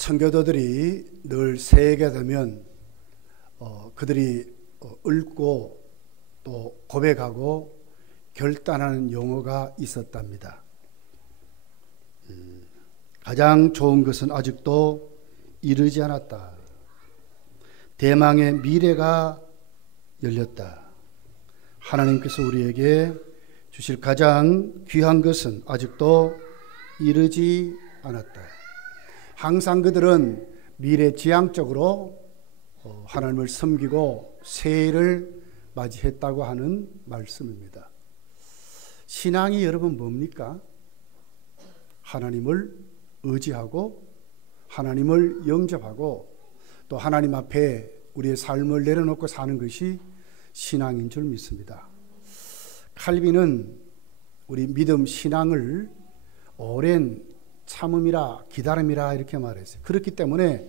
청교도들이 늘 새해가 되면 그들이 읊고 또 고백하고 결단하는 용어가 있었답니다. 가장 좋은 것은 아직도 이르지 않았다. 대망의 미래가 열렸다. 하나님께서 우리에게 주실 가장 귀한 것은 아직도 이르지 않았다. 항상 그들은 미래지향적으로 하나님을 섬기고 새해를 맞이했다고 하는 말씀입니다. 신앙이 여러분 뭡니까? 하나님을 의지하고 하나님을 영접하고 또 하나님 앞에 우리의 삶을 내려놓고 사는 것이 신앙인 줄 믿습니다. 칼빈은 우리 믿음 신앙을 오랜 참음이라 기다림이라 이렇게 말했어요. 그렇기 때문에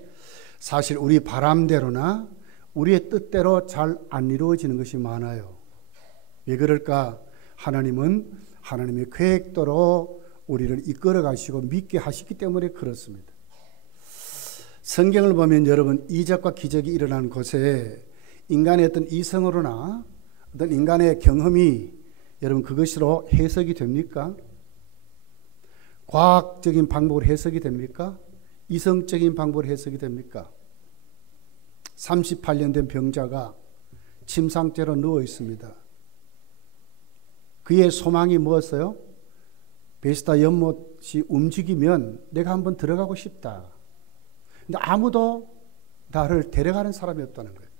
사실 우리 바람대로나 우리의 뜻대로 잘 안 이루어지는 것이 많아요. 왜 그럴까? 하나님은 하나님의 계획대로 우리를 이끌어 가시고 믿게 하시기 때문에 그렇습니다. 성경을 보면 여러분 이적과 기적이 일어나는 곳에 인간의 어떤 이성으로나 어떤 인간의 경험이 여러분 그것으로 해석이 됩니까? 과학적인 방법으로 해석이 됩니까? 이성적인 방법으로 해석이 됩니까? 38년 된 병자가 침상째로 누워 있습니다. 그의 소망이 무엇이었어요? 베스다 연못이 움직이면 내가 한번 들어가고 싶다. 근데 아무도 나를 데려가는 사람이 없다는 거예요.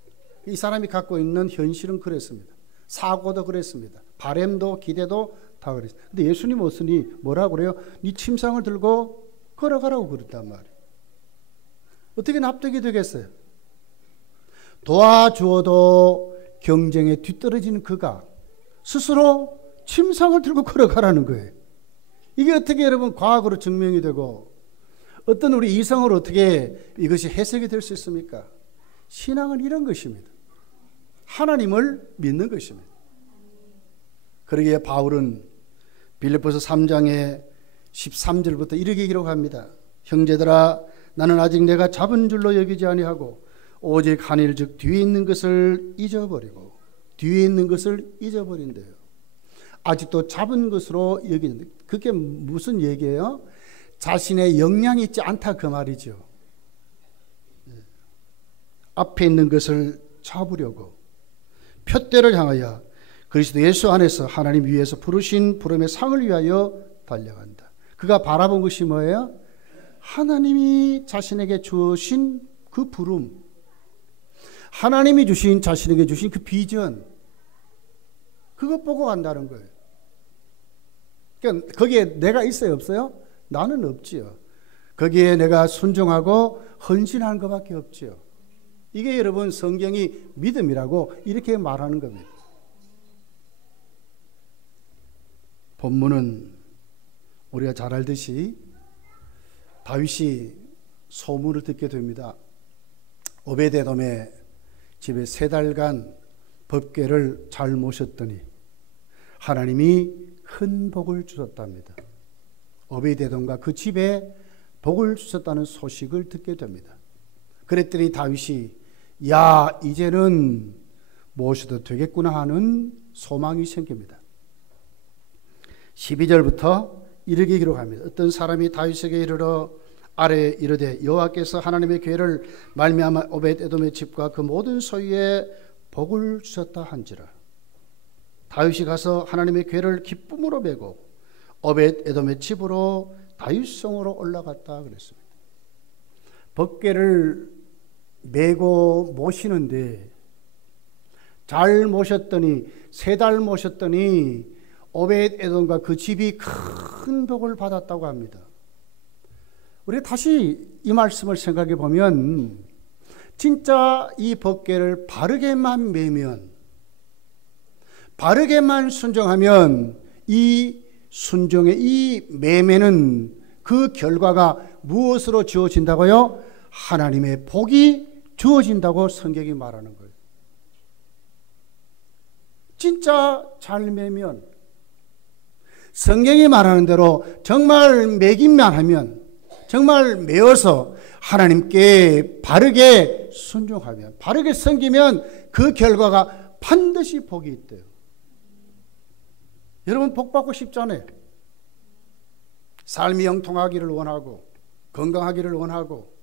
이 사람이 갖고 있는 현실은 그랬습니다. 사고도 그랬습니다. 바람도 기대도 다 그랬습니다. 근데 예수님 오시니 뭐라고 그래요? 네 침상을 들고 걸어가라고 그랬단 말이에요. 어떻게 납득이 되겠어요? 도와주어도 경쟁에 뒤떨어지는 그가 스스로 침상을 들고 걸어가라는 거예요. 이게 어떻게 여러분 과학으로 증명이 되고 어떤 우리 이성으로 어떻게 이것이 해석이 될 수 있습니까? 신앙은 이런 것입니다. 하나님을 믿는 것입니다. 그러기에 바울은 빌립보서 3장의 13절부터 이렇게 기록합니다. 형제들아 나는 아직 내가 잡은 줄로 여기지 아니하고 오직 한 일 즉 뒤에 있는 것을 잊어버리고 뒤에 있는 것을 잊어버린대요. 아직도 잡은 것으로 여기는데 그게 무슨 얘기예요? 자신의 역량이 있지 않다 그 말이죠. 앞에 있는 것을 잡으려고 표대를 향하여 그리스도 예수 안에서 하나님 위에서 부르신 부름의 상을 위하여 달려간다. 그가 바라본 것이 뭐예요? 하나님이 자신에게 주신 그 부름, 하나님이 주신 자신에게 주신 그 비전, 그것 보고 간다는 거예요. 그러니까 거기에 내가 있어요, 없어요? 나는 없지요. 거기에 내가 순종하고 헌신하는 것밖에 없지요. 이게 여러분 성경이 믿음이라고 이렇게 말하는 겁니다. 본문은 우리가 잘 알듯이 다윗이 소문을 듣게 됩니다. 오베데돔의 집에 3달간 법궤를 잘 모셨더니 하나님이 큰 복을 주셨답니다. 오베데돔과 그 집에 복을 주셨다는 소식을 듣게 됩니다. 그랬더니 다윗이 야 이제는 모셔도 되겠구나 하는 소망이 생깁니다. 12절부터 이렇게 기록합니다. 어떤 사람이 다윗에게 이르러 아래에 이르되 여호와께서 하나님의 궤를 말미암아 오벳에돔의 집과 그 모든 소유에 복을 주셨다 한지라. 다윗이 가서 하나님의 궤를 기쁨으로 메고 오벳에돔의 집으로 다윗성으로 올라갔다 그랬습니다. 법궤를 메고 모시는데 잘 모셨더니 3달 모셨더니 오벳에돔과 그 집이 큰 복을 받았다고 합니다. 우리가 다시 이 말씀을 생각해 보면 진짜 이 법궤를 바르게만 메면 바르게만 순종하면 이 순종의 이 매매는 그 결과가 무엇으로 주어진다고요? 하나님의 복이 주어진다고 성경이 말하는 거예요. 진짜 잘 매면 성경이 말하는 대로 정말 매기만 하면 정말 매어서 하나님께 바르게 순종하면, 바르게 섬기면 그 결과가 반드시 복이 있대요. 여러분 복 받고 싶잖아요. 삶이 형통하기를 원하고, 건강하기를 원하고,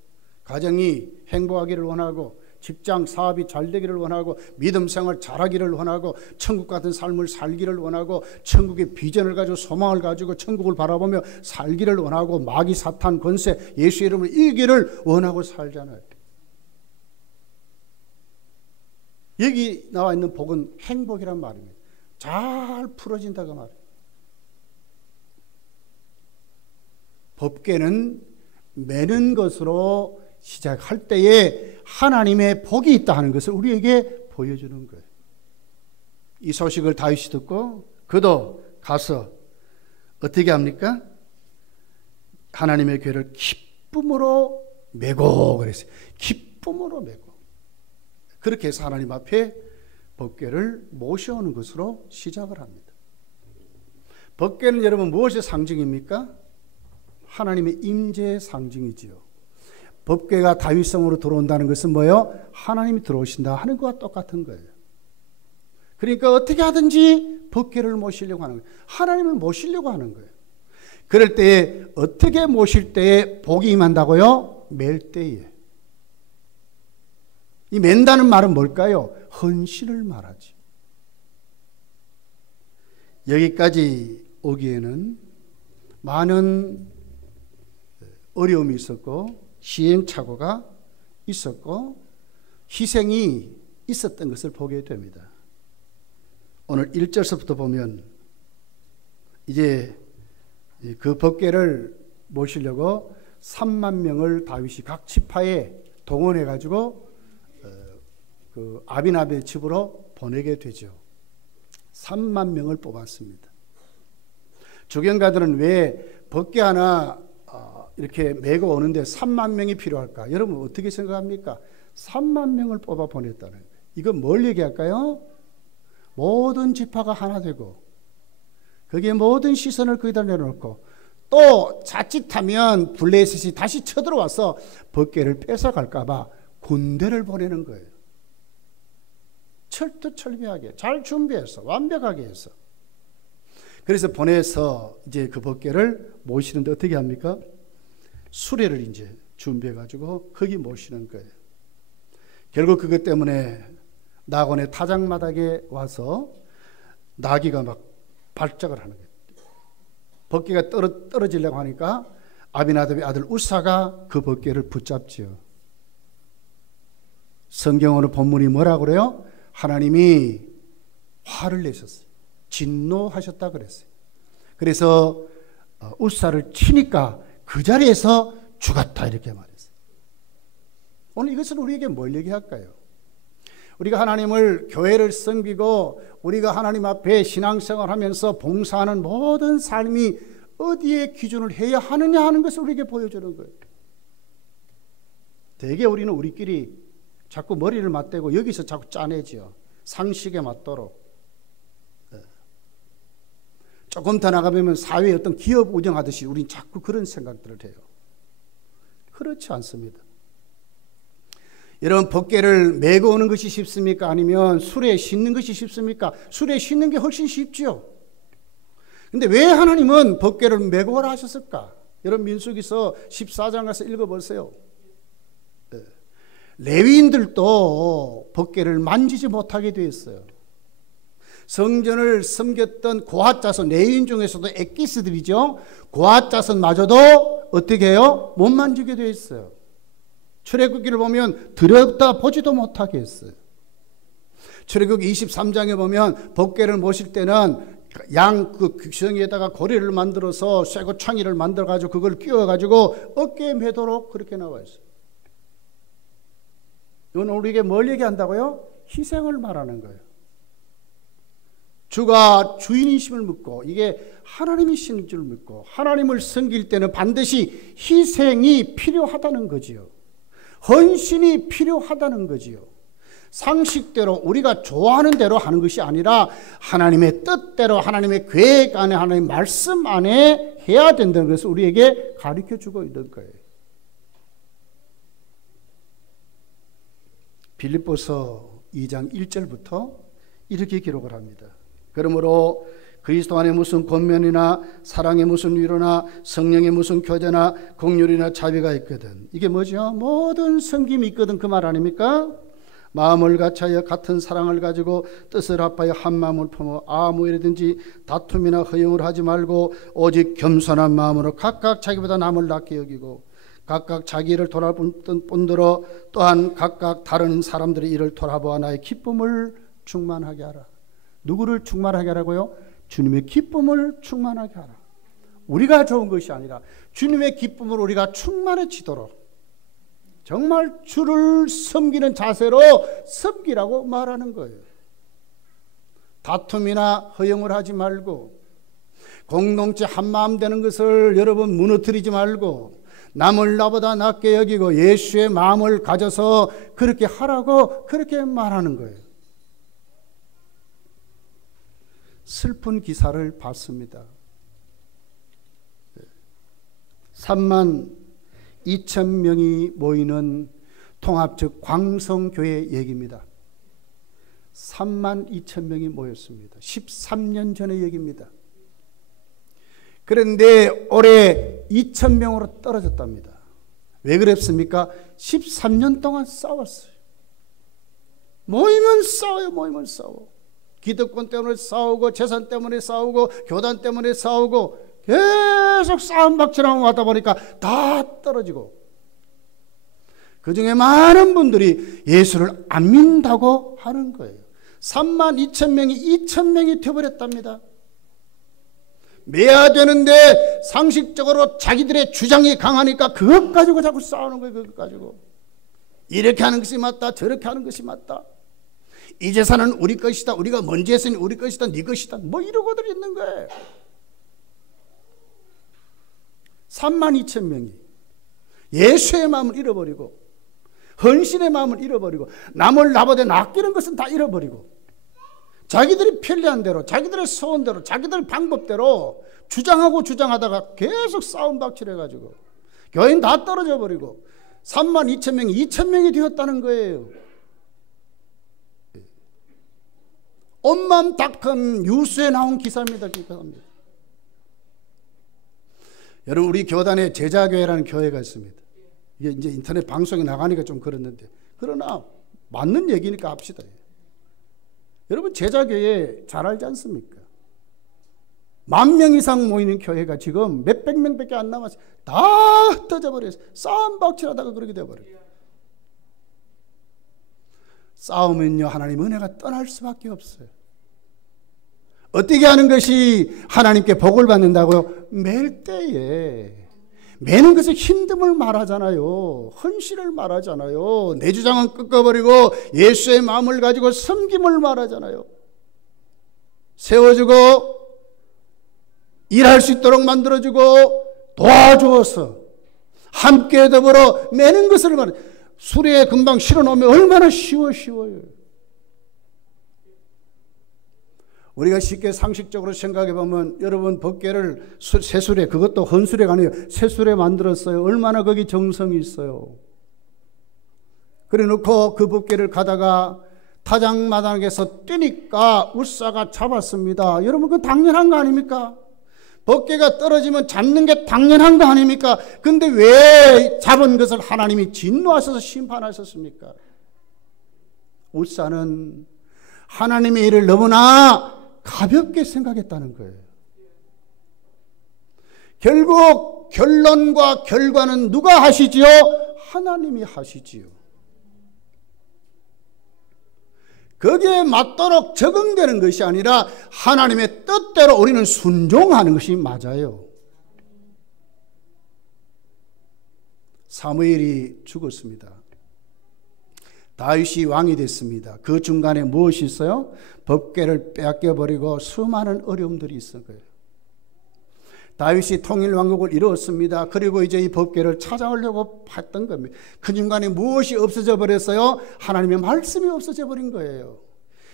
가정이 행복하기를 원하고, 직장 사업이 잘 되기를 원하고, 믿음 생활 잘하기를 원하고, 천국 같은 삶을 살기를 원하고, 천국의 비전을 가지고 소망을 가지고 천국을 바라보며 살기를 원하고, 마귀 사탄 권세 예수 이름을 이기기를 원하고 살잖아요. 여기 나와 있는 복은 행복이란 말입니다. 잘 풀어진다고 말이에요. 법궤는 매는 것으로 시작할 때에 하나님의 복이 있다 하는 것을 우리에게 보여주는 거예요. 이 소식을 다윗이 듣고 그도 가서 어떻게 합니까? 하나님의 궤를 기쁨으로 메고 그랬어요. 기쁨으로 메고. 그렇게 해서 하나님 앞에 법궤를 모셔오는 것으로 시작을 합니다. 법궤는 여러분 무엇의 상징입니까? 하나님의 임재의 상징이지요. 법궤가 다윗성으로 들어온다는 것은 뭐예요? 하나님이 들어오신다 하는 것과 똑같은 거예요. 그러니까 어떻게 하든지 법궤를 모시려고 하는 거예요. 하나님을 모시려고 하는 거예요. 그럴 때에 어떻게 모실 때에 복이 임한다고요? 맬 때에. 이 맨다는 말은 뭘까요? 헌신을 말하지. 여기까지 오기에는 많은 어려움이 있었고 시행착오가 있었고 희생이 있었던 것을 보게 됩니다. 오늘 1절서부터 보면 이제 그 법궤를 모시려고 3만 명을 다윗이 각 지파에 동원해 가지고 그 아비나답의 집으로 보내게 되죠. 3만 명을 뽑았습니다. 주경가들은 왜 법궤 하나 이렇게 메고 오는데 3만 명이 필요할까? 여러분 어떻게 생각합니까? 3만 명을 뽑아 보냈다는 거예요. 이건 뭘 얘기할까요? 모든 지파가 하나 되고 거기에 모든 시선을 거기다 내놓고 또 자칫하면 블레셋이 다시 쳐들어와서 법궤를 뺏어갈까 봐 군대를 보내는 거예요. 철두철미하게 잘 준비해서 완벽하게 해서. 그래서 보내서 이제 그 법궤를 모시는데 어떻게 합니까? 수레를 이제 준비해 가지고 거기 모시는 거예요. 결국 그것 때문에 나곤의 타작마당에 와서 나귀가 막 발작을 하는 거예요. 법궤가 떨어지려고 하니까 아비나답의 아들 우사가 그 법궤를 붙잡지요. 성경으로 본문이 뭐라고 그래요? 하나님이 화를 내셨어요. 진노하셨다 그랬어요. 그래서 우사를 치니까 그 자리에서 죽었다 이렇게 말했어요. 오늘 이것은 우리에게 뭘 얘기할까요? 우리가 하나님을 교회를 섬기고 우리가 하나님 앞에 신앙생활하면서 봉사하는 모든 삶이 어디에 기준을 해야 하느냐 하는 것을 우리에게 보여주는 거예요. 대개 우리는 우리끼리 자꾸 머리를 맞대고 여기서 자꾸 짜내지요. 상식에 맞도록. 조금 더 나가면 사회의 어떤 기업 운영하듯이 우린 자꾸 그런 생각들을 해요. 그렇지 않습니다. 여러분 법궤를 메고 오는 것이 쉽습니까? 아니면 수레에 싣는 것이 쉽습니까? 수레에 싣는 게 훨씬 쉽죠. 근데 왜 하나님은 법궤를 메고 오라 하셨을까? 여러분 민수기서 14장 가서 읽어보세요. 레위인들도 법궤를 만지지 못하게 되어 있어요. 성전을 섬겼던 고핫 자손, 레위인 중에서도 엑기스들이죠. 고핫 자손마저도 어떻게 해요? 못 만지게 되어 있어요. 출애굽기를 보면 들여다 보지도 못하게 했어요. 출애굽기 23장에 보면 법궤를 모실 때는 양 그 귀성에다가 고리를 만들어서 쇠고창이를 만들어 가지고 그걸 끼워 가지고 어깨에 매도록 그렇게 나와 있어요. 이건 우리에게 뭘 얘기한다고요? 희생을 말하는 거예요. 주가 주인이심을 믿고 이게 하나님이신 줄 믿고 하나님을 섬길 때는 반드시 희생이 필요하다는 거지요. 헌신이 필요하다는 거지요. 상식대로 우리가 좋아하는 대로 하는 것이 아니라 하나님의 뜻대로 하나님의 계획 안에 하나님의 말씀 안에 해야 된다는 것을 우리에게 가르쳐 주고 있는 거예요. 빌립보서 2장 1절부터 이렇게 기록을 합니다. 그러므로 그리스도 안에 무슨 권면이나 사랑에 무슨 위로나 성령에 무슨 교제나 긍휼이나 자비가 있거든. 이게 뭐죠? 모든 섬김이 있거든, 그 말 아닙니까? 마음을 같이하여 같은 사랑을 가지고 뜻을 합하여 한 마음을 품어 아무 일이든지 다툼이나 허용을 하지 말고 오직 겸손한 마음으로 각각 자기보다 남을 낫게 여기고 각각 자기 일을 돌아볼 뿐더러 또한 각각 다른 사람들의 일을 돌아보아 나의 기쁨을 충만하게 하라. 누구를 충만하게 하라고요? 주님의 기쁨을 충만하게 하라. 우리가 좋은 것이 아니라 주님의 기쁨으로 우리가 충만해지도록 정말 주를 섬기는 자세로 섬기라고 말하는 거예요. 다툼이나 허용을 하지 말고 공동체 한마음 되는 것을 여러분 무너뜨리지 말고 남을 나보다 낫게 여기고 예수의 마음을 가져서 그렇게 하라고 그렇게 말하는 거예요. 슬픈 기사를 봤습니다. 3만 2천 명이 모이는 통합적 광성교회 얘기입니다. 3만 2천 명이 모였습니다. 13년 전의 얘기입니다. 그런데 올해 2천 명으로 떨어졌답니다. 왜 그랬습니까? 13년 동안 싸웠어요. 모이면 싸워요. 모이면 싸워. 기득권 때문에 싸우고 재산 때문에 싸우고 교단 때문에 싸우고 계속 싸움박질하고 왔다 보니까 다 떨어지고 그 중에 많은 분들이 예수를 안 믿는다고 하는 거예요. 3만 2천 명이 2천 명이 되어버렸답니다. 매야 되는데 상식적으로 자기들의 주장이 강하니까 그것 가지고 자꾸 싸우는 거예요. 그것 가지고 이렇게 하는 것이 맞다, 저렇게 하는 것이 맞다. 이 재산은 우리 것이다, 우리가 먼저 했으니 우리 것이다, 네 것이다, 뭐 이러고들 있는 거예요. 3만 2천 명이 예수의 마음을 잃어버리고 헌신의 마음을 잃어버리고 남을 나보다 낚이는 것은 다 잃어버리고 자기들이 편리한 대로 자기들의 소원대로 자기들 방법대로 주장하고 주장하다가 계속 싸움박질해가지고 교인 다 떨어져 버리고 3만 2천 명이 2천 명이 되었다는 거예요. 온맘닷컴 뉴스에 나온 기사입니다. 기사입니다. 여러분, 우리 교단에 제자교회라는 교회가 있습니다. 이게 이제 인터넷 방송에 나가니까 좀 그렇는데, 그러나 맞는 얘기니까 합시다. 여러분, 제자교회 잘 알지 않습니까? 10,000명 이상 모이는 교회가 지금 몇백 명밖에 안 남았어요. 다 흩어져버렸어요. 싸움박질하다가 그렇게 돼버려요. 싸우면요, 하나님 은혜가 떠날 수밖에 없어요. 어떻게 하는 것이 하나님께 복을 받는다고요? 맬 때에 매는 것에 힘듦을 말하잖아요. 헌신을 말하잖아요. 내 주장은 꺾어버리고 예수의 마음을 가지고 섬김을 말하잖아요. 세워주고 일할 수 있도록 만들어주고 도와주어서 함께 더불어 매는 것을 말해. 수레에 금방 실어놓으면 얼마나 쉬워요. 우리가 쉽게 상식적으로 생각해 보면 여러분 법궤를 새수레, 그것도 헌수레가 아니에요. 새수레 만들었어요. 얼마나 거기 정성이 있어요. 그래 놓고 그 법궤를 가다가 타작마당에서 뛰니까 울사가 잡았습니다. 여러분, 그건 당연한 거 아닙니까? 법궤가 떨어지면 잡는 게 당연한 거 아닙니까? 근데 왜 잡은 것을 하나님이 진노하셔서 심판하셨습니까? 울사는 하나님의 일을 너무나 가볍게 생각했다는 거예요. 결국 결론과 결과는 누가 하시지요? 하나님이 하시지요. 거기에 맞도록 적응되는 것이 아니라 하나님의 뜻대로 우리는 순종하는 것이 맞아요. 사무엘이 죽었습니다. 다윗이 왕이 됐습니다. 그 중간에 무엇이 있어요? 법궤를 빼앗겨버리고 수많은 어려움들이 있을 거예요. 다윗이 통일왕국을 이루었습니다. 그리고 이제 이 법궤를 찾아오려고 했던 겁니다. 그 중간에 무엇이 없어져 버렸어요? 하나님의 말씀이 없어져 버린 거예요.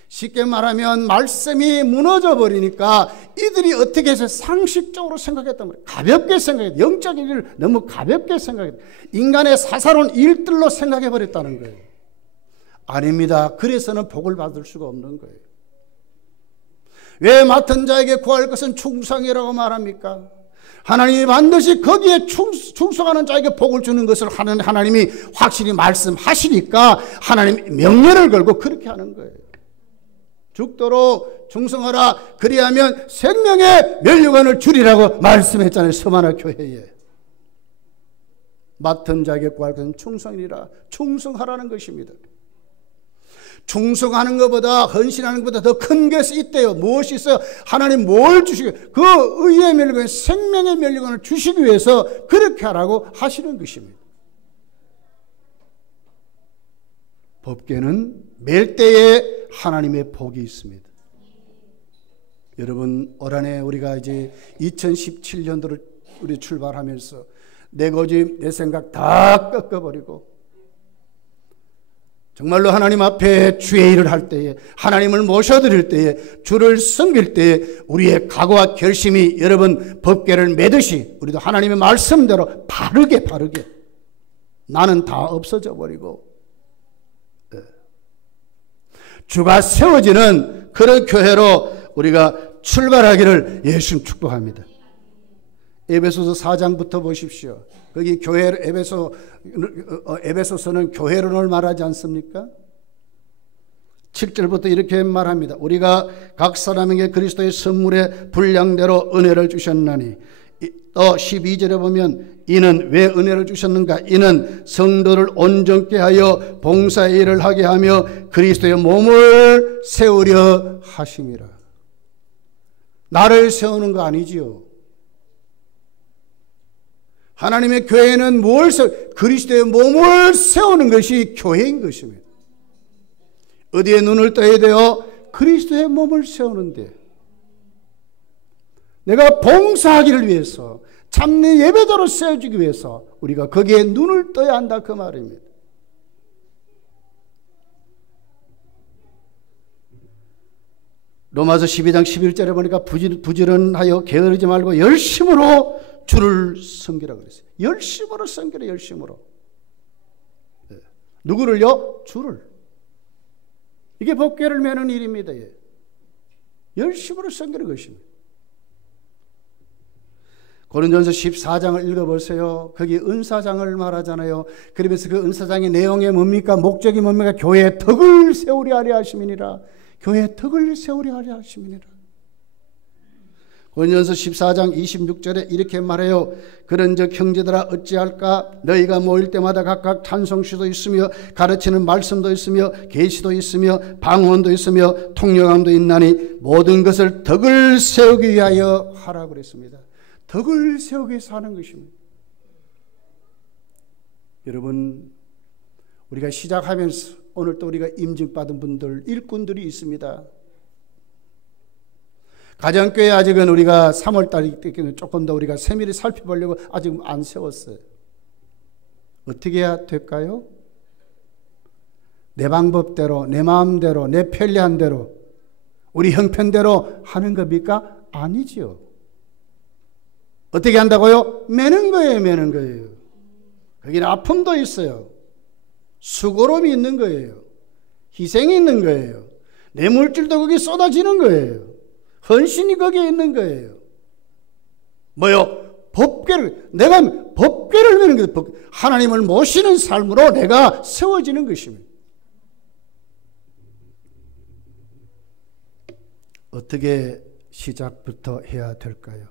쉽게 말하면 말씀이 무너져 버리니까 이들이 어떻게 해서 상식적으로 생각했단 말이에요. 가볍게 생각했어요. 영적인 일을 너무 가볍게 생각했어요. 인간의 사사로운 일들로 생각해 버렸다는 거예요. 아닙니다. 그래서는 복을 받을 수가 없는 거예요. 왜 맡은 자에게 구할 것은 충성이라고 말합니까? 하나님이 반드시 거기에 충성하는 자에게 복을 주는 것을 하나님이 확실히 말씀하시니까 하나님 명령을 걸고 그렇게 하는 거예요. 죽도록 충성하라. 그리하면 생명의 면류관을 주리라고 말씀했잖아요. 서만화 교회에. 맡은 자에게 구할 것은 충성이라. 충성하라는 것입니다. 충성하는 것보다, 헌신하는 것보다 더 큰 것이 있대요. 무엇이 있어요? 하나님 뭘 주시고, 그 의의 면류관, 생명의 면류관을 주시기 위해서 그렇게 하라고 하시는 것입니다. 법궤는 맬 때에 하나님의 복이 있습니다. 여러분, 올 한해 우리가 이제 2017년도를 우리 출발하면서 내 고집, 내 생각 다 꺾어버리고 정말로 하나님 앞에 주의 일을 할 때에, 하나님을 모셔드릴 때에, 주를 섬길 때에 우리의 각오와 결심이 여러분 법궤를 매듯이 우리도 하나님의 말씀대로 바르게 나는 다 없어져 버리고 주가 세워지는 그런 교회로 우리가 출발하기를 예수님 축복합니다. 에베소서 4장부터 보십시오. 거기 교회 에베소서는 교회론을 말하지 않습니까? 7절부터 이렇게 말합니다. 우리가 각 사람에게 그리스도의 선물의 분량대로 은혜를 주셨나니, 또 12절에 보면 이는 왜 은혜를 주셨는가? 이는 성도를 온전케 하여 봉사의 일을 하게 하며 그리스도의 몸을 세우려 하심이라. 나를 세우는 거 아니지요. 하나님의 교회는 그리스도의 몸을 세우는 것이 교회인 것입니다. 어디에 눈을 떠야 돼요? 그리스도의 몸을 세우는데, 내가 봉사하기를 위해서, 참내 예배자로 세워지기 위해서 우리가 거기에 눈을 떠야 한다, 그 말입니다. 로마서 12장 11절에 보니까 부지런하여 게으르지 말고 열심으로 주를 섬기라 그랬어요. 열심으로 섬기라, 열심으로. 네. 누구를요? 주를. 이게 법궤를 매는 일입니다. 열심으로 섬기는 것입니다. 고린도전서 14장을 읽어보세요. 거기 은사장을 말하잖아요. 그러면서 그 은사장의 내용이 뭡니까? 목적이 뭡니까? 교회의 덕을 세우려 하려 하심이니라. 교회의 덕을 세우려 하려 하심이니라. 고린도전서 14장 26절에 이렇게 말해요. 그런즉 형제들아 어찌할까? 너희가 모일 때마다 각각 찬송시도 있으며 가르치는 말씀도 있으며 계시도 있으며 방언도 있으며 통역함도 있나니 모든 것을 덕을 세우기 위하여 하라 그랬습니다. 덕을 세우기 위해서 하는 것입니다. 여러분, 우리가 시작하면서 오늘 또 우리가 임직받은 분들, 일꾼들이 있습니다. 가정교회 아직은 우리가 3월달이기 때문에 조금 더 우리가 세밀히 살펴보려고 아직 안 세웠어요. 어떻게 해야 될까요? 내 방법대로, 내 마음대로, 내 편리한 대로, 우리 형편대로 하는 겁니까? 아니지요. 어떻게 한다고요? 매는 거예요, 매는 거예요. 거기는 아픔도 있어요. 수고로움이 있는 거예요. 희생이 있는 거예요. 내 물질도 거기 쏟아지는 거예요. 헌신이 거기에 있는 거예요. 뭐요? 법궤를, 내가 법궤를 매는 거예요. 하나님을 모시는 삶으로 내가 세워지는 것입니다. 어떻게 시작부터 해야 될까요?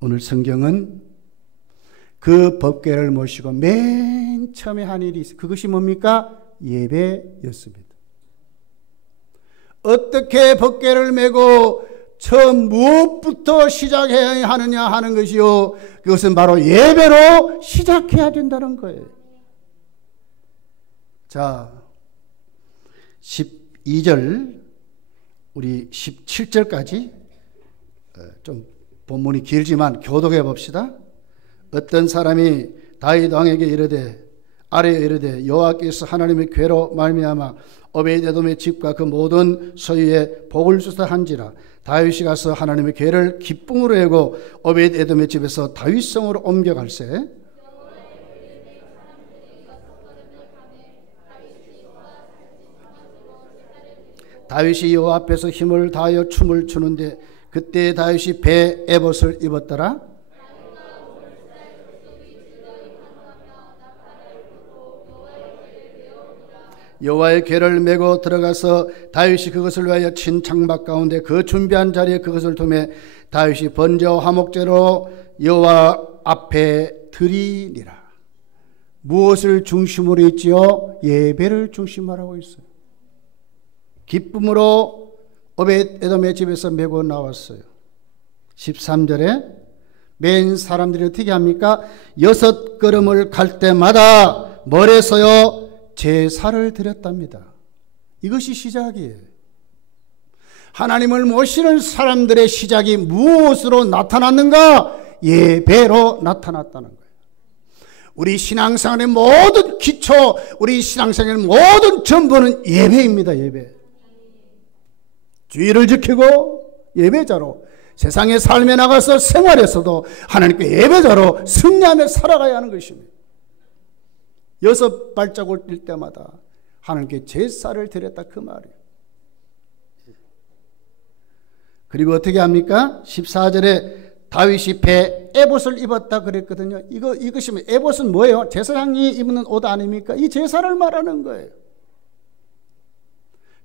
오늘 성경은 그 법궤를 모시고 맨 처음에 한 일이 있어요. 그것이 뭡니까? 예배였습니다. 어떻게 법궤를 메고 처음 무엇부터 시작해야 하느냐 하는 것이요, 그것은 바로 예배로 시작해야 된다는 거예요. 자, 12절 우리 17절까지 좀 본문이 길지만 교독해 봅시다. 어떤 사람이 다윗 왕에게 이르되 아래에 이르되 여호와께서 하나님의 궤로 말미암아 오베드에돔의 집과 그 모든 소유에 복을 주사 한지라. 다윗이 가서 하나님의 궤를 기쁨으로 해고 오베드에돔의 집에서 다윗성으로 옮겨갈세. 다윗이 여호와 앞에서 힘을 다하여 춤을 추는데 그때 다윗이 배 에봇을 입었더라. 여호와의 궤를 메고 들어가서 다윗이 그것을 위하여 친 장막 가운데 그 준비한 자리에 그것을 두매 다윗이 번제와 화목제로 여호와 앞에 드리니라. 무엇을 중심으로 있지요? 예배를 중심으로 하고 있어요. 기쁨으로 오벳에돔의 집에서 메고 나왔어요. 13절에 맨 사람들이 어떻게 합니까? 6걸음을 갈 때마다 멀에서요 제사를 드렸답니다. 이것이 시작이에요. 하나님을 모시는 사람들의 시작이 무엇으로 나타났는가? 예배로 나타났다는 거예요. 우리 신앙생활의 모든 기초, 우리 신앙생활의 모든 전부는 예배입니다. 예배. 주의를 지키고 예배자로 세상의 삶에 나가서 생활에서도 하나님께 예배자로 승리하며 살아가야 하는 것입니다. 6발자국을 뛸 때마다 하나님께 제사를 드렸다 그 말이에요. 그리고 어떻게 합니까? 14절에 다윗이 배 에봇을 입었다 그랬거든요. 이것이 에봇은 뭐예요? 제사장이 입는 옷 아닙니까? 이 제사를 말하는 거예요.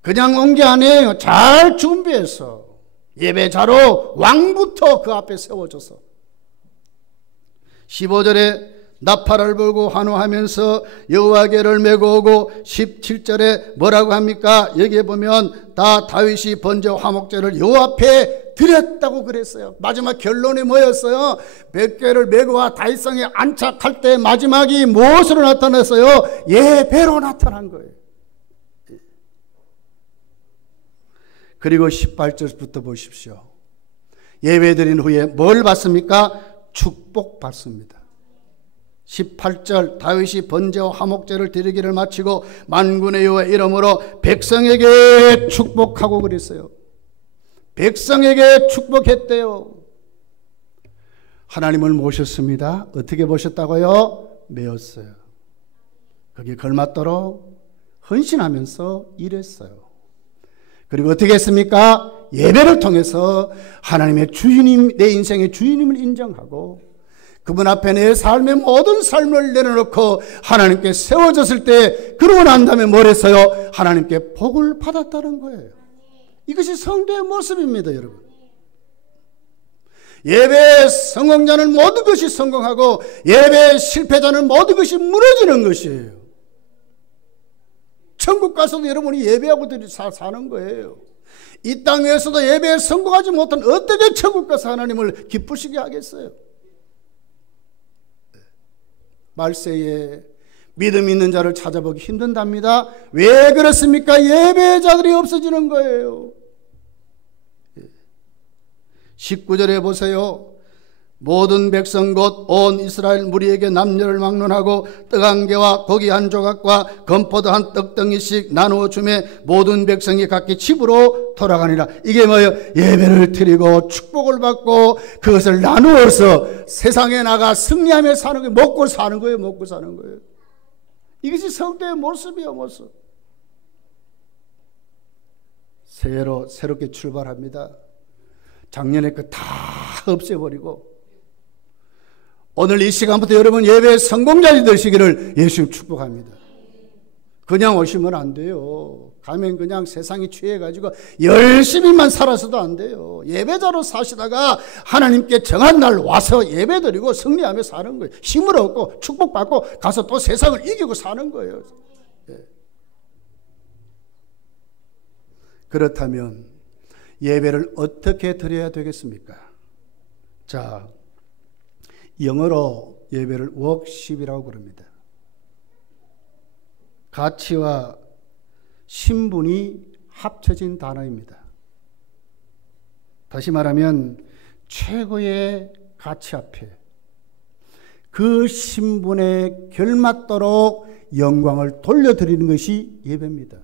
그냥 온 게 아니에요. 잘 준비해서 예배자로 왕부터 그 앞에 세워져서 15절에 나팔을 불고 환호하면서 여호와께를 메고 오고 17절에 뭐라고 합니까? 여기에 보면 다 다윗이 번제 화목제를 여호와 앞에 드렸다고 그랬어요. 마지막 결론이 뭐였어요? 100개를 메고 와 다윗성에 안착할 때 마지막이 무엇으로 나타났어요? 예배로 나타난 거예요. 그리고 18절부터 보십시오. 예배 드린 후에 뭘 받습니까? 축복 받습니다. 18절 다윗이 번제와 화목제를 드리기를 마치고 만군의 여호와 이름으로 백성에게 축복하고 그랬어요. 백성에게 축복했대요. 하나님을 모셨습니다. 어떻게 모셨다고요? 메었어요. 거기에 걸맞도록 헌신하면서 일했어요. 그리고 어떻게 했습니까? 예배를 통해서 하나님의 주인님, 내 인생의 주인님을 인정하고 그분 앞에 내 삶의 모든 삶을 내려놓고 하나님께 세워졌을 때 그러고 난 다음에 뭘 했어요? 하나님께 복을 받았다는 거예요. 이것이 성도의 모습입니다, 여러분. 예배 성공자는 모든 것이 성공하고 예배 실패자는 모든 것이 무너지는 것이에요. 천국 가서도 여러분이 예배하고 사는 거예요. 이 땅에서도 예배에 성공하지 못한 어떻게 천국 가서 하나님을 기쁘시게 하겠어요? 말세에 믿음 있는 자를 찾아보기 힘든답니다. 왜 그렇습니까? 예배자들이 없어지는 거예요. 19절에 보세요. 모든 백성 곧 온 이스라엘 무리에게 남녀를 막론하고 떡 한 개와 고기 한 조각과 건포도 한 떡덩이씩 나누어 주매 모든 백성이 각기 집으로 돌아가니라. 이게 뭐예요? 예배를 드리고 축복을 받고 그것을 나누어서 세상에 나가 승리하며 사는 거예요. 먹고 사는 거예요. 먹고 사는 거예요. 이것이 성도의 모습이에요. 모습. 새롭게 출발합니다. 작년에 그 다 없애버리고 오늘 이 시간부터 여러분 예배의 성공자이 되시기를 예수님 축복합니다. 그냥 오시면 안 돼요. 가면 그냥 세상에 취해가지고 열심히만 살아서도 안 돼요. 예배자로 사시다가 하나님께 정한 날 와서 예배드리고 승리하며 사는 거예요. 힘을 얻고 축복받고 가서 또 세상을 이기고 사는 거예요. 그렇다면 예배를 어떻게 드려야 되겠습니까? 자, 영어로 예배를 워십이라고 그럽니다. 가치와 신분이 합쳐진 단어입니다. 다시 말하면 최고의 가치 앞에 그 신분에 결맞도록 영광을 돌려드리는 것이 예배입니다.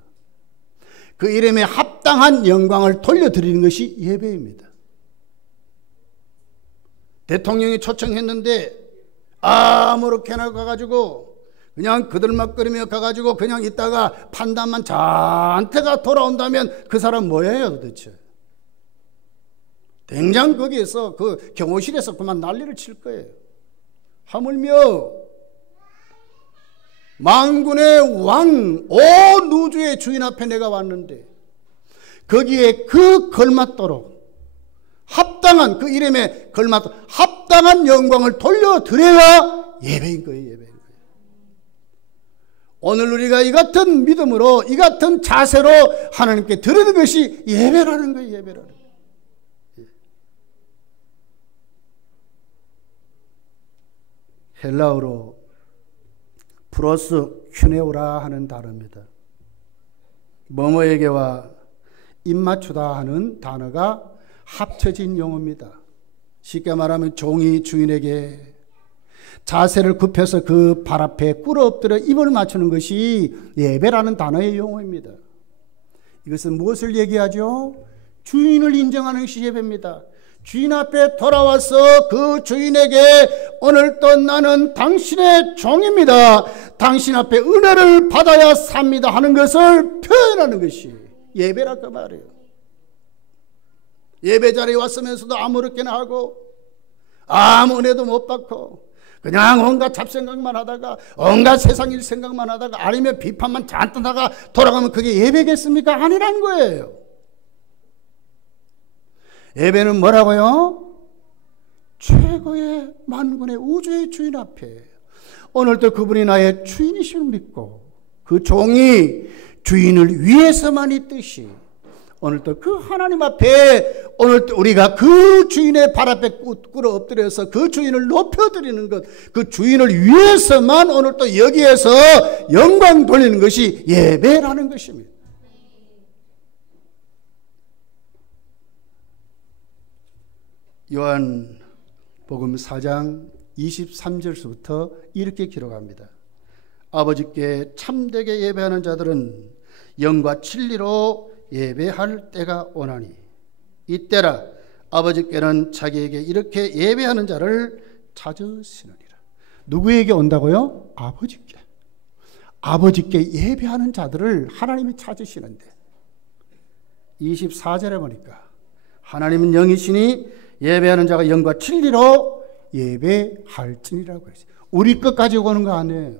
그 이름에 합당한 영광을 돌려드리는 것이 예배입니다. 대통령이 초청했는데 아무렇게나 가가지고 그냥 그들막거리며 가가지고 그냥 있다가 판단만 잔뜩 돌아온다면 그 사람 뭐예요 도대체? 당장 거기에서 그 경호실에서 그만 난리를 칠 거예요. 하물며 만군의 왕, 온 우주의 주인 앞에 내가 왔는데 거기에 그 걸맞도록 합당한, 그 이름에 걸맞도록 합당한 영광을 돌려드려야 예배인 거예요. 예배인 거예요. 오늘 우리가 이 같은 믿음으로, 이 같은 자세로 하나님께 드리는 것이 예배라는 거예요. 예배라는 거예요. 헬라어로 프로스 큐네오라 하는 단어입니다. 뭐뭐에게와 입맞추다 하는 단어가 합쳐진 용어입니다. 쉽게 말하면 종이 주인에게 자세를 굽혀서 그 발 앞에 꿇어 엎드려 입을 맞추는 것이 예배라는 단어의 용어입니다. 이것은 무엇을 얘기하죠? 주인을 인정하는 것이 예배입니다. 주인 앞에 돌아와서 그 주인에게 오늘도 나는 당신의 종입니다. 당신 앞에 은혜를 받아야 삽니다 하는 것을 표현하는 것이 예배랄 그 말이에요. 예배 자리에 왔으면서도 아무렇게나 하고 아무 은혜도 못 받고 그냥 온갖 잡생각만 하다가 온갖 세상 일 생각만 하다가 아니면 비판만 잔뜩 하다가 돌아가면 그게 예배겠습니까? 아니란 거예요. 예배는 뭐라고요? 최고의 만군의 우주의 주인 앞에 오늘도 그분이 나의 주인이심을 믿고 그 종이 주인을 위해서만 있듯이 오늘도 그 하나님 앞에 오늘도 우리가 그 주인의 발 앞에 꿇어 엎드려서 그 주인을 높여드리는 것, 그 주인을 위해서만 오늘도 여기에서 영광 돌리는 것이 예배라는 것입니다. 요한복음 4장 23절부터 이렇게 기록합니다. 아버지께 참되게 예배하는 자들은 영과 진리로 예배할 때가 오나니 이때라 아버지께는 자기에게 이렇게 예배하는 자를 찾으시느니라. 누구에게 온다고요? 아버지께. 아버지께 예배하는 자들을 하나님이 찾으시는데 24절에 보니까 하나님은 영이시니 예배하는 자가 영과 진리로 예배할지니라고 했어요. 우리 것 가지고 오는 거 아니에요.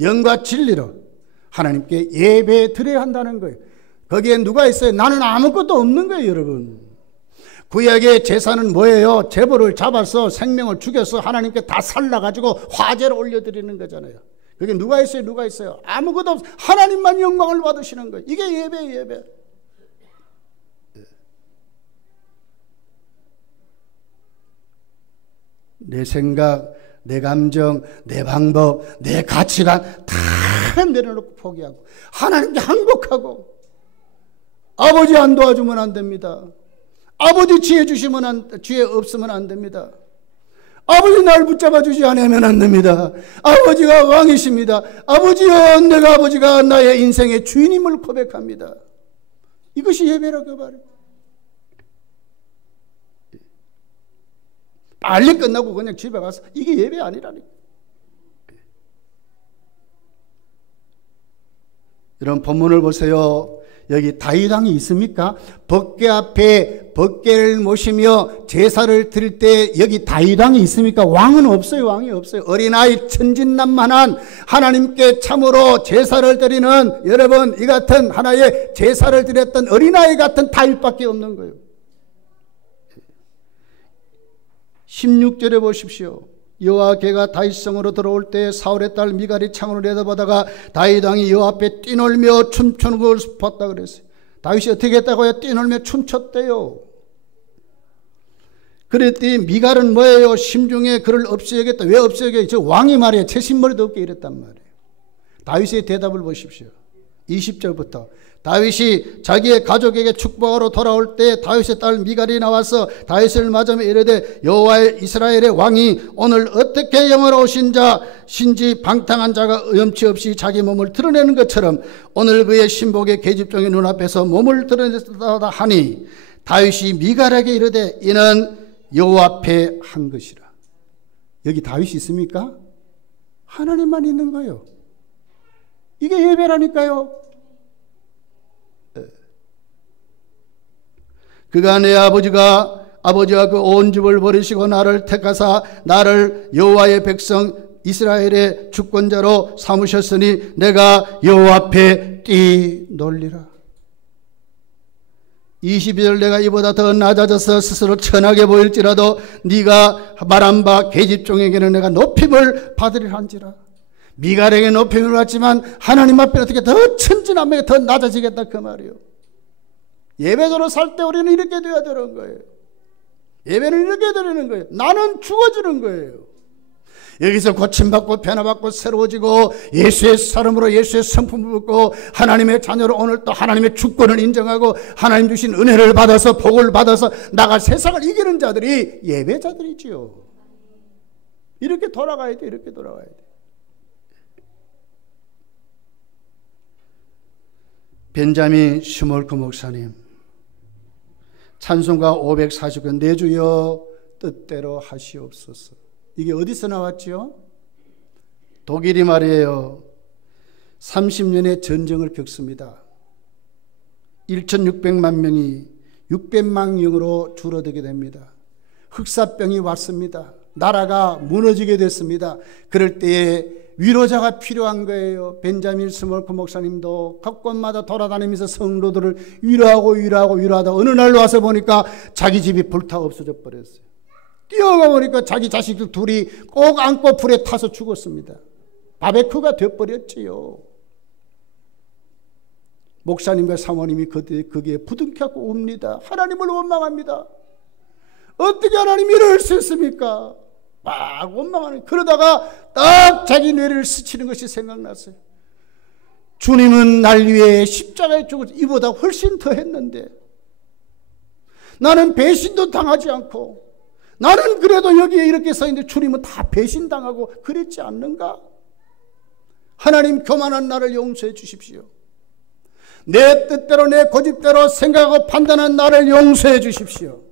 영과 진리로 하나님께 예배 드려야 한다는 거예요. 거기에 누가 있어요? 나는 아무것도 없는 거예요, 여러분. 구약의 제사는 뭐예요? 제물을 잡아서 생명을 죽여서 하나님께 다 살라가지고 화제를 올려드리는 거잖아요. 거기에 누가 있어요? 누가 있어요? 아무것도 없어요. 하나님만 영광을 받으시는 거예요. 이게 예배예요, 예배. 내 생각, 내 감정, 내 방법, 내 가치관 다 내려놓고 포기하고 하나님께 항복하고 아버지 안 도와주면 안 됩니다. 아버지 지혜 주시면 지혜 없으면 안 됩니다. 아버지 날 붙잡아 주지 않으면 안 됩니다. 아버지가 왕이십니다. 아버지여, 내가 아버지가 나의 인생의 주인임을 고백합니다. 이것이 예배라고 말해요. 빨리 끝나고 그냥 집에 가서 이게 예배 아니라니까. 이런 본문을 보세요. 여기 다윗 왕이 있습니까? 법궤 앞에 법궤를 모시며 제사를 드릴 때 여기 다윗 왕이 있습니까? 왕은 없어요. 왕이 없어요. 어린아이 천진난만한 하나님께 참으로 제사를 드리는 여러분 이 같은 하나의 제사를 드렸던 어린아이 같은 다윗밖에 없는 거예요. 16절에 보십시오. 여호와 개가 다윗 성으로 들어올 때 사울의 딸 미갈이 창으로 내다보다가 다윗 왕이 여호와 앞에 뛰놀며 춤추는 걸 봤다 그랬어요. 다윗이 어떻게 했다고요? 뛰놀며 춤췄대요. 그랬더니 미갈은 뭐예요? 심중에 그를 없애야겠다. 왜 없애야겠다? 저 왕이 말이에요. 채신머리도 없게 이랬단 말이에요. 다윗의 대답을 보십시오. 20절부터 다윗이 자기의 가족에게 축복하러 돌아올 때 다윗의 딸 미갈이 나와서 다윗을 맞으며 이르되 여호와의 이스라엘의 왕이 오늘 어떻게 영화로우신 자신지 방탕한 자가 염치 없이 자기 몸을 드러내는 것처럼 오늘 그의 신복의 계집종의 눈앞에서 몸을 드러냈다 하니 다윗이 미갈에게 이르되 이는 여호와 앞에 한 것이라. 여기 다윗이 있습니까? 하나님만 있는 거예요. 이게 예배라니까요. 그가 내 아버지가 그 온 집을 버리시고 나를 택하사 나를 여호와의 백성 이스라엘의 주권자로 삼으셨으니 내가 여호와 앞에 뛰놀리라. 22절 내가 이보다 더 낮아져서 스스로 천하게 보일지라도 네가 말한 바 계집종에게는 내가 높임을 받으리라 한지라. 미갈에게 높임을 받지만 하나님 앞에 어떻게 더 천진함에게 더 낮아지겠다 그 말이에요. 예배자로 살 때 우리는 이렇게 돼야 되는 거예요. 예배는 이렇게 드리는 거예요. 나는 죽어지는 거예요. 여기서 고침받고 변화받고 새로워지고 예수의 사람으로 예수의 성품을 받고 하나님의 자녀로 오늘 또 하나님의 주권을 인정하고 하나님 주신 은혜를 받아서 복을 받아서 나갈 세상을 이기는 자들이 예배자들이지요. 이렇게 돌아가야 돼. 이렇게 돌아가야 돼. 벤자민 슈몰크 목사님 찬송가 549 내 주여 뜻대로 하시옵소서. 이게 어디서 나왔죠? 독일이 말이에요. 30년의 전쟁을 겪습니다. 1,600만 명이 600만 명으로 줄어들게 됩니다. 흑사병이 왔습니다. 나라가 무너지게 됐습니다. 그럴 때에 위로자가 필요한 거예요. 벤자민 스몰크 목사님도 각곳마다 돌아다니면서 성도들을 위로하다 어느 날 와서 보니까 자기 집이 불타 없어져 버렸어요. 뛰어가 보니까 자기 자식들 둘이 꼭 안고 불에 타서 죽었습니다. 바베큐가 되어버렸지요. 목사님과 사모님이 거기에 부둥켜갖고 웁니다. 하나님을 원망합니다. 어떻게 하나님이 이럴 수 있습니까? 막 원망하는. 그러다가 딱 자기 뇌를 스치는 것이 생각났어요. 주님은 날 위해 십자가에 죽어서 이보다 훨씬 더 했는데 나는 배신도 당하지 않고 나는 그래도 여기에 이렇게 서 있는데 주님은 다 배신당하고 그랬지 않는가? 하나님 교만한 나를 용서해 주십시오. 내 뜻대로 내 고집대로 생각하고 판단한 나를 용서해 주십시오.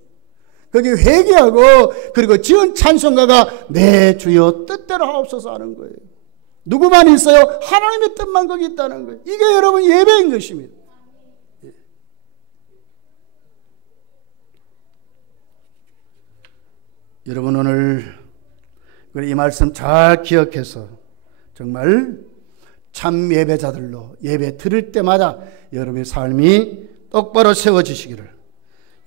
거기 회개하고 그리고 지은 찬송가가 내 주여 뜻대로 하옵소서 하는 거예요. 누구만 있어요? 하나님의 뜻만 거기 있다는 거예요. 이게 여러분 예배인 것입니다. 여러분 오늘 이 말씀 잘 기억해서 정말 참 예배자들로 예배 드릴 때마다 여러분의 삶이 똑바로 세워지시기를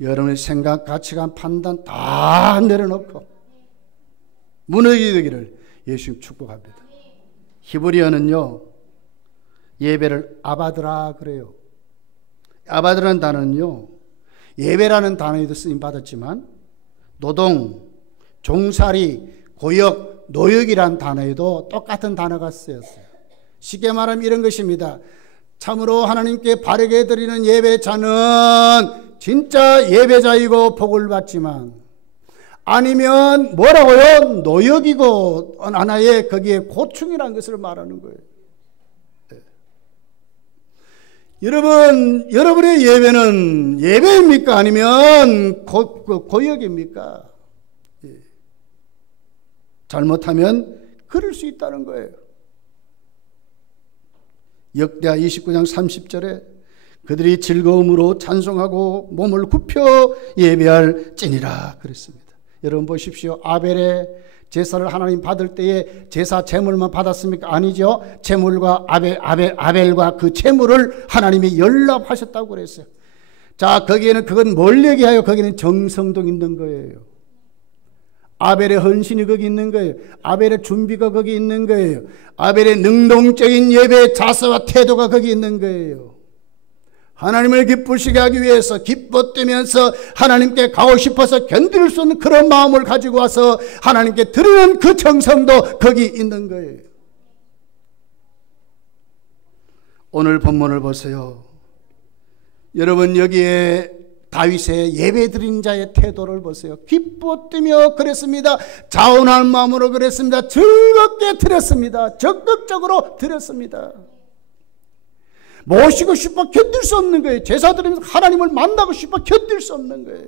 여러분의 생각, 가치관, 판단 다 내려놓고 무너지게 되기를 예수님 축복합니다. 히브리어는요 예배를 아바드라 그래요. 아바드라는 단어는요 예배라는 단어에도 쓰임받았지만 노동, 종살이, 고역, 노역이란 단어에도 똑같은 단어가 쓰였어요. 쉽게 말하면 이런 것입니다. 참으로 하나님께 바르게 드리는 예배자는 진짜 예배자이고 복을 받지만 아니면 뭐라고요? 노역이고 하나의 거기에 고충이라는 것을 말하는 거예요. 여러분, 여러분의 예배는 예배입니까? 아니면 고역입니까? 잘못하면 그럴 수 있다는 거예요. 역대하 29장 30절에 그들이 즐거움으로 찬송하고 몸을 굽혀 예배할 찌니라 그랬습니다. 여러분 보십시오. 아벨의 제사를 하나님 받을 때에 제사 제물만 받았습니까? 아니죠. 제물과 아벨과 그 제물을 하나님이 연락하셨다고 그랬어요. 자, 거기에는 그건 뭘 얘기하여? 거기는 정성도 있는 거예요. 아벨의 헌신이 거기 있는 거예요. 아벨의 준비가 거기 있는 거예요. 아벨의 능동적인 예배의 자세와 태도가 거기 있는 거예요. 하나님을 기쁘시게 하기 위해서 기뻐 뛰면서 하나님께 가고 싶어서 견딜 수 없는 그런 마음을 가지고 와서 하나님께 드리는 그 정성도 거기 있는 거예요. 오늘 본문을 보세요. 여러분 여기에 다윗의 예배드린 자의 태도를 보세요. 기뻐 뛰며 그랬습니다. 자원한 마음으로 그랬습니다. 즐겁게 드렸습니다. 적극적으로 드렸습니다. 모시고 싶어 견딜 수 없는 거예요. 제사 드리면서 하나님을 만나고 싶어 견딜 수 없는 거예요.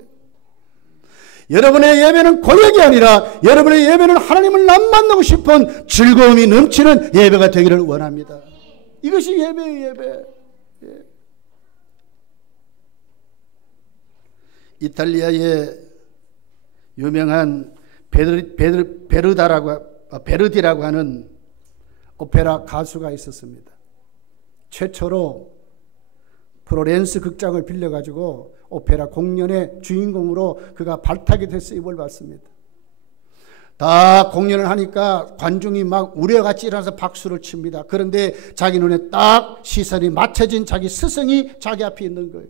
여러분의 예배는 고역이 아니라 여러분의 예배는 하나님을 만나고 싶은 즐거움이 넘치는 예배가 되기를 원합니다. 이것이 예배예요, 예배. 예. 이탈리아의 유명한 베르디라고 하는 오페라 가수가 있었습니다. 최초로 플로렌스 극장을 빌려가지고 오페라 공연의 주인공으로 그가 발탁이 돼서 입을 받습니다. 다 공연을 하니까 관중이 막 우레같이 일어나서 박수를 칩니다. 그런데 자기 눈에 딱 시선이 맞춰진 자기 스승이 자기 앞에 있는 거예요.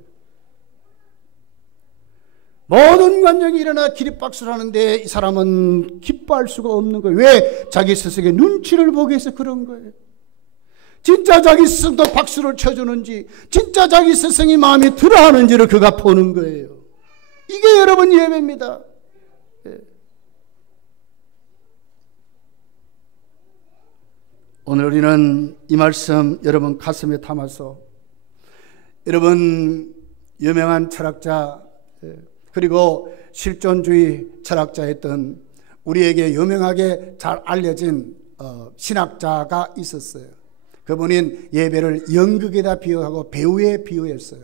모든 관중이 일어나 기립박수를 하는데 이 사람은 기뻐할 수가 없는 거예요. 왜? 자기 스승의 눈치를 보기 위해서 그런 거예요. 진짜 자기 스승도 박수를 쳐주는지, 진짜 자기 스승이 마음에 들어하는지를 그가 보는 거예요. 이게 여러분 예배입니다. 예. 오늘 우리는 이 말씀 여러분 가슴에 담아서, 여러분 유명한 철학자 그리고 실존주의 철학자였던 우리에게 유명하게 잘 알려진 신학자가 있었어요. 그분은 예배를 연극에다 비유하고 배우에 비유했어요.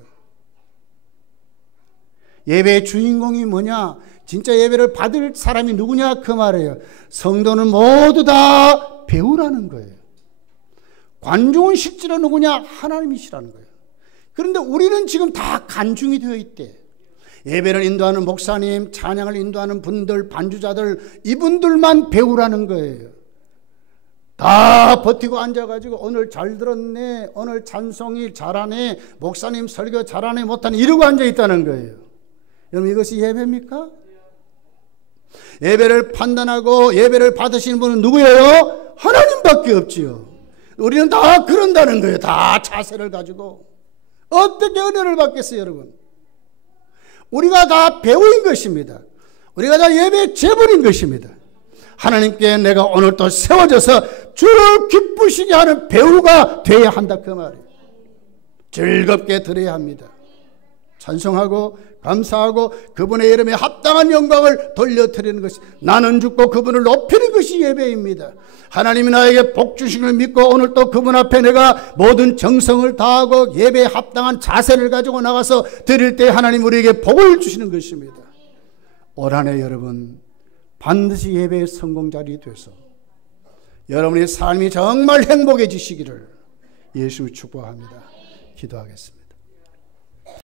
예배의 주인공이 뭐냐? 진짜 예배를 받을 사람이 누구냐? 그 말이에요. 성도는 모두 다 배우라는 거예요. 관중은 실제로 누구냐? 하나님이시라는 거예요. 그런데 우리는 지금 다 간중이 되어 있대. 예배를 인도하는 목사님, 찬양을 인도하는 분들, 반주자들, 이분들만 배우라는 거예요. 다 버티고 앉아가지고 오늘 잘 들었네, 오늘 찬송이 잘하네, 목사님 설교 잘하네 못하네 이러고 앉아있다는 거예요. 여러분 이것이 예배입니까? 예배를 판단하고 예배를 받으시는 분은 누구예요? 하나님밖에 없지요. 우리는 다 그런다는 거예요. 다 자세를 가지고 어떻게 은혜를 받겠어요, 여러분? 우리가 다 배우인 것입니다. 우리가 다 예배의 제물인 것입니다. 하나님께 내가 오늘 또 세워져서 주를 기쁘시게 하는 배우가 되어야 한다 그 말이에요. 즐겁게 드려야 합니다. 찬송하고 감사하고 그분의 이름에 합당한 영광을 돌려드리는 것이, 나는 죽고 그분을 높이는 것이 예배입니다. 하나님이 나에게 복 주신 걸 믿고 오늘 또 그분 앞에 내가 모든 정성을 다하고 예배에 합당한 자세를 가지고 나가서 드릴 때 하나님 우리에게 복을 주시는 것입니다. 올 한 해 여러분 반드시 예배의 성공자리 돼서 여러분의 삶이 정말 행복해지시기를 예수 축복합니다. 기도하겠습니다.